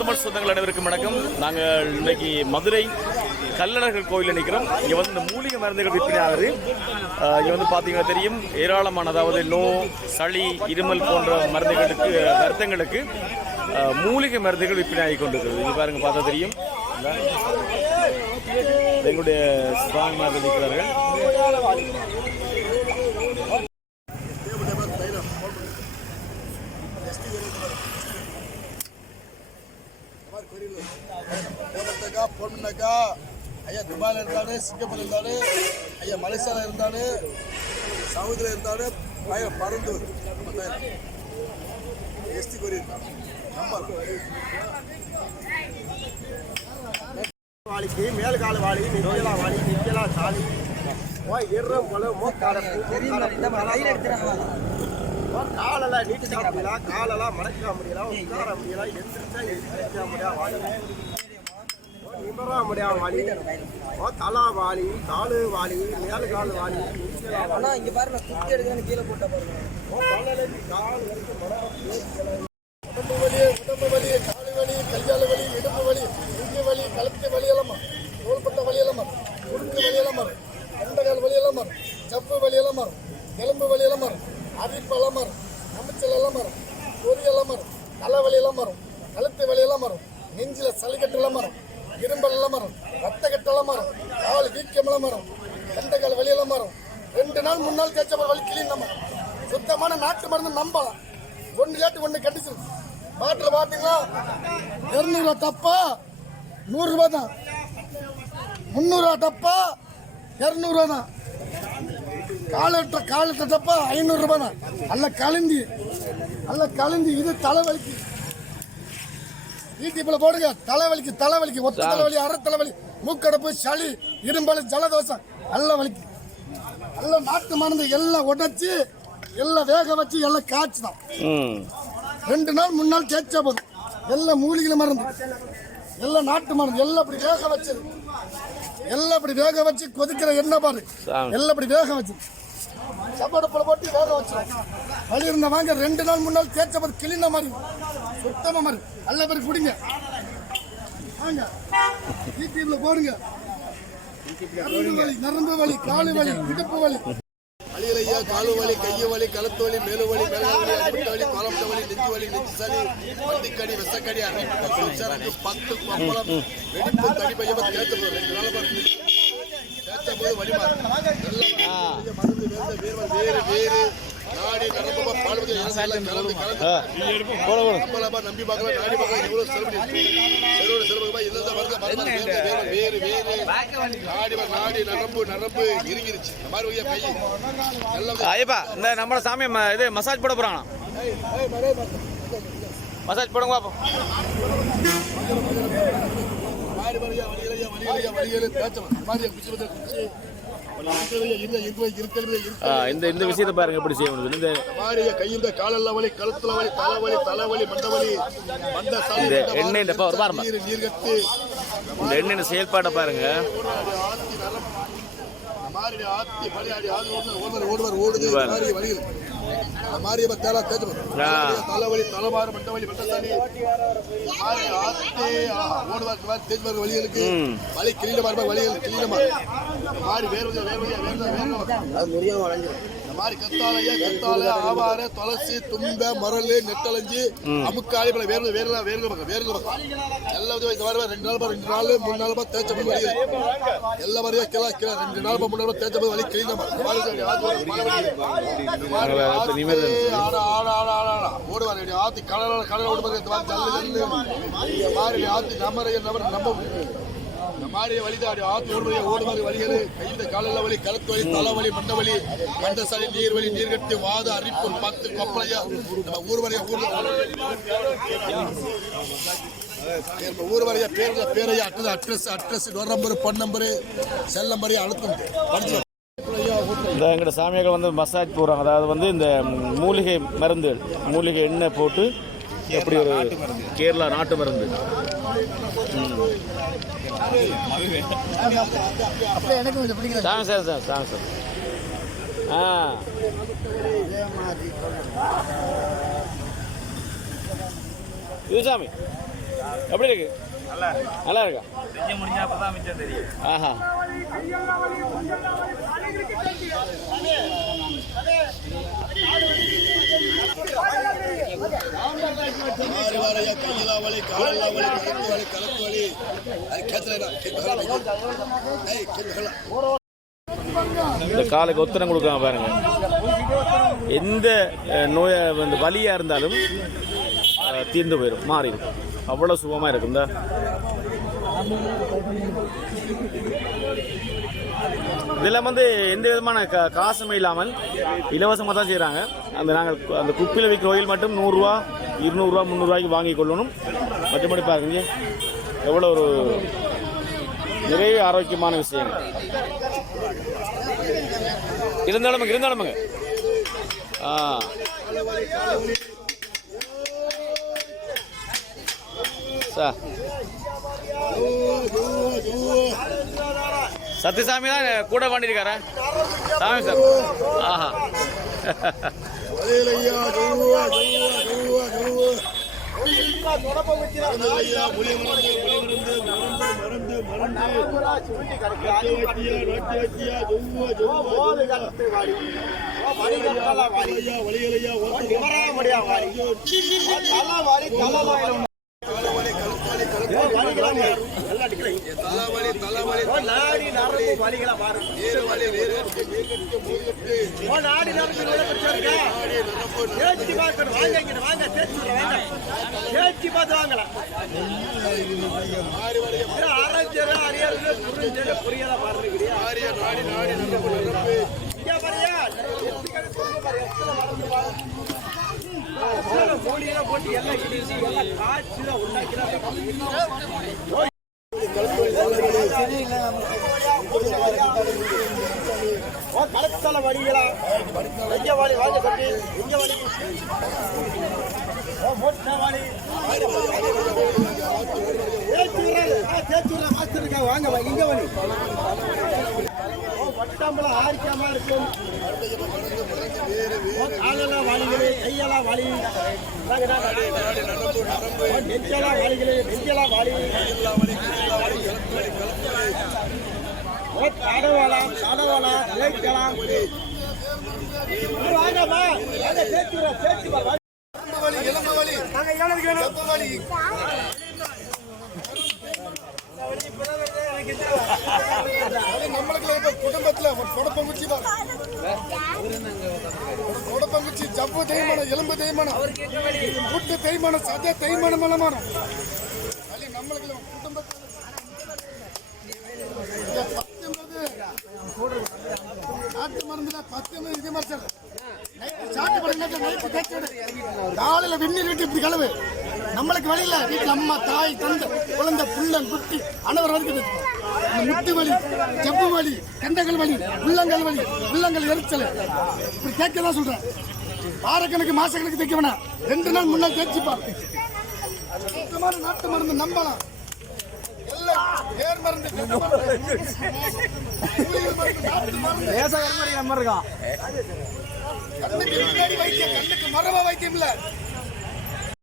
தமிழ் சொந்தங்கள் அனைவருக்கும் வணக்கம். நாங்கள் இன்னைக்கு மதுரை கல்லழகர் கோயிலில் நிற்கிறோம். இங்கே வந்து இந்த மூலிகை மருந்துகள் விற்பனை ஆகுது. இங்கே வந்து பார்த்தீங்கன்னா தெரியும், ஏராளமான, அதாவது சளி, இருமல் போன்ற மருத்துவங்களுக்கு மூலிகை மருந்துகள் விற்பனை ஆகி கொண்டிருக்கிறது. இங்கே பாருங்க, பார்த்தா தெரியும், எங்களுடைய சுவாமிமார்கள் இருக்கிறார்கள். பொண்ணுனாக்கா ஐயா துபாயில் இருந்தாரு, சிங்கப்பூர் இருந்தாரு, ஐயா மலேசியாவில் இருந்தாரு, சவுதியில் இருந்தாரு, ஐயா பறந்தூர் எஸ்டி கொரியர் வாளிக்கு மேல்கால வாளி, நோயலா வாளி, நிக்கலா சாலி, எர்ரம் கொலை, காலெல்லாம் நீட்டு சாப்பிட முடியல, காலெல்லாம் மடக்க முடியல, உட்கார முடியல, எந்திரிச்சா எந்திரிக்க முடியாது, வாளி நிமரா முடியாது, வாளி தலா வாளி, காலு வாளி, மேல்கால் வாளி, இங்க பாருங்க, குத்தி எடுக்கணும் கீழே போட்ட பாருங்க, கால் வரைக்கும் உடம்பு வலி, காலு வலி, கையால வலி, இடுப்பு வலி, இஞ்சி வலி, கழுத்து வலி எல்லாம் மாறும், தோள்பட்ட வலி எல்லாம் மாறும், குறுக்கு வலி எல்லாம் மாறும், கண்டகால் வலி எல்லாம் மாறும், ஜப்பு வலி எல்லாம் மாறும், எலும்பு வலி எல்லாம் மாறும், அரிப்பெல்லாம் மாறும், அமைச்சல் எல்லாம் மாறும், பொரியெல்லாம் மாறும், தலைவலி எல்லாம் மாறும், கழுத்து வலி எல்லாம் மாறும், நெஞ்சில சளிக்கட்டு எல்லாம் மாறும், இரும்பல் எல்லாம் மாறும், ரத்த கட்டெல்லாம் மாறும், கால் வீக்கம் எல்லாம் மாறும், கண்டகால் வலி எல்லாம் மாறும். 2 நாள் 3 நாள் தேய்ச்ச வலி கிளீன் நம்ம சுத்தமான நாட்டு மருந்து நம்பலாம். 1 லேட்டு 1 கட்டிச்சிருக்கு. பாட்டில் பார்த்தீங்களா, 200 ரூபா டப்பா 100 ரூபா தான், 300 ரூபா டப்பா 200 ரூபா தான், காலட்ட டப்பா 500 ரூபா தான். அல்ல கலந்தி இது தலைவலிக்கு யூடியூப்ல போடுங்க. தலைவலிக்கு ஒத்த தலைவலி, அரை தலைவலி, மூக்கடைப்பு, சளி, இரும்பல், ஜலதோஷம், எல்லாம் வலிக்கு. எல்லாம் நாட்டு மருந்து எல்லாம் உடைச்சு, எல்லாம் வேக வச்சு, எல்லாம் காய்ச்சி தான். 2 நாள் 3 நாள் தேய்ச்சா போதும். எல்லாம் மூலிகை மருந்து, எல்லாம் நாட்டு மருந்து, எல்லாம் அப்படி வேக வச்சு கொதிக்கிற எண்ணெய் பாரு, எல்லாம் அப்படி வேக வச்சு சப்பாடப்பட போட்டு வேக வச்சு வலி இருந்த வாங்க. 2 நாள் 3 நாள் தேய்ச்ச போது கிளின மாதிரி, சுத்தமா மாதிரி, நல்ல பேர் குடிங்க. வாங்க யூடியூப்ல போடுங்க. நரம்பு வலி, காலு வலி, இடுப்பு வலி, வலியிலையா, காலு வலி, கைய வலி, கழுத்து வலி, மேலு வலி, மேலவலி, அடிப்பட்ட வலி, கோலம்பட்ட வலி, நெஞ்சு வலி, நெஞ்சு சளி, வண்டிக்கடி, விசக்கடி, அரிப்பு, சூச்சரங்கு, பத்து பம்பளம், வெடிப்பு, தடிப்பையமா தேய்ச்ச போது 2 நாள் தேய்ச்ச போது வலி மாறும். மருந்து வேறு வேறு நாடி நரம்பு பால்வதி நம்பி பார்க்கலாம், நாடி பார்க்கலாம், எவ்வளவு செலவு இந்த மருந்து வேறு நாடி நரம்பு இருங்கிருச்சு. இந்த மாதிரி கை ஐயப்பா, இந்த நம்ம சாமி இது மசாஜ் போட போறாங்க, மசாஜ் போடுங்க பாப்போம். இந்த விஷயத்தை பாருங்க எப்படி செய்யணும். இந்த கையில் காலெல்லாம் வலி, கழுத்துல வலி, தலைவலி, மண்டவலி, எண்ணெய், இந்த நீர்கட்டு, இந்த எண்ணெய் செயல்பாட்டை பாருங்க. ஓடுது தலைவலி, தலைமாறு, மண்டவலி, மண்டசாலி, வலிகளுக்கு வலி கிளீன வலிகள் கிளீனமா மாதிரி மாதிரி கத்தாழை, ஆவார, துளசி, தும்ப, மரல், நெட்டலஞ்சி, அமுக்காளி, வேறு எல்லா 2 நாள் 3 நாள் தேய்ச்ச போது வலி எல்லா மாதிரியும் கிலோ 2 நாள் 3 நாள் தேய்ச்ச போது வலி கிளீனமா ஓடுவார். ஆத்தி கடல ஓடுவாங்க. இந்த மாதிரி ஆத்தி நம்ப இந்த மாதிரி வலிதான் ஆத்தி ஓடுவாங்க. வலிகள் கையில் காலில் வலி, கழுத்து வலி, தலைவலி, மண்டவலி, மண்டசாலி, நீர்வலி, நீர்கட்டி, வாத, அரிப்பு, பத்து கொப்பளையா, நம்ம ஊர்வரையா பேரையா அட்ரஸ் டோர் நம்பரு, பொன் நம்பரு, செல் நம்பரையா அழுத்தம் படிச்சு. இந்த எங்களோட சாமியார்கள் வந்து மசாஜ் போடுறாங்க. அதாவது வந்து இந்த மூலிகை மருந்து, மூலிகை எண்ணெய் போட்டு எப்படி ஒரு கேரளா நாட்டு மருந்து. சாமி சார் இது சாமி எப்படி இருக்கு? நல்லா இருக்கா? ஆஹா. இந்த காலுக்கு ஒத்தனம் கொடுக்காம பாருங்க. எந்த நோயை வந்து வலியா இருந்தாலும் தீர்ந்து போயிடும், மாறிடும். அவ்வளோ சுகமாக இருக்கும். இந்த இதெல்லாம் வந்து எந்த விதமான காசுமே இல்லாமல் இலவசமாக தான் செய்கிறாங்க. நாங்கள் அந்த குப்பியில் விற்கிற கோயில் மட்டும் 100 ரூபா 200 ரூபா 300 ரூபாய்க்கு வாங்கி கொள்ளணும். மற்றபடி பாருங்க எவ்வளோ ஒரு நிறைய ஆரோக்கியமான விஷயங்கள் இருந்தாலுமுங்க. சார் சத்யசாமி தான் கூட பண்ணிருக்காரா சாமி சார்? ஆஹா. கடத்தல வழிகளா எங்க வாடி வாங்க கட்டி எங்க வாடி மொட்டை வாடி தேச்சூர்ல மாஸ்டர் இருக்கா வாங்க இங்க வாடி வட்டாம்பளம் ஆரிக்காம இருக்கும். காலெல்லாம் வாளிகளே கையெல்லாம் வாளி நெஞ்செல்லாம் வாளிகளே நெஞ்செல்லாம் வாளி கடவலாம் நிலைக்கலாம் வாங்கம்மா நம்மளுக்கு குடும்பத்துல கொடப்பங்குச்சி ஜப்பு தேய்மானம் எலும்பு தேய்மானம் முட்டு தேய்மானம் சத தேய்மானம் மலமானம் நம்மளுக்கு குடும்பத்துல நாட்டு மருந்துல 10 இது மாதிரி சாட்டு காலையில வெந்நீர் விட்டு இப்படி கலவு நம்மளுக்கு வழியில வீட்டுல அம்மா தாய் தந்தை குழந்தை புள்ளன் குட்டி அனைவர் வரைக்கும் முட்டு வலி ஜப்பு வலி கண்டங்கள் வலி உள்ளங்கள் எரிச்சல் இப்படி கேட்கதான் சொல்றேன். வாரக்கணக்கு மாசக்கணக்கு தைக்க வேணாம், 2 நாள் முன்னாள் தேய்ச்சிப்பார். நாட்டு மருந்து நம்பலாம். கண்ணுக்கு மரப வைத்தியம் இல்ல,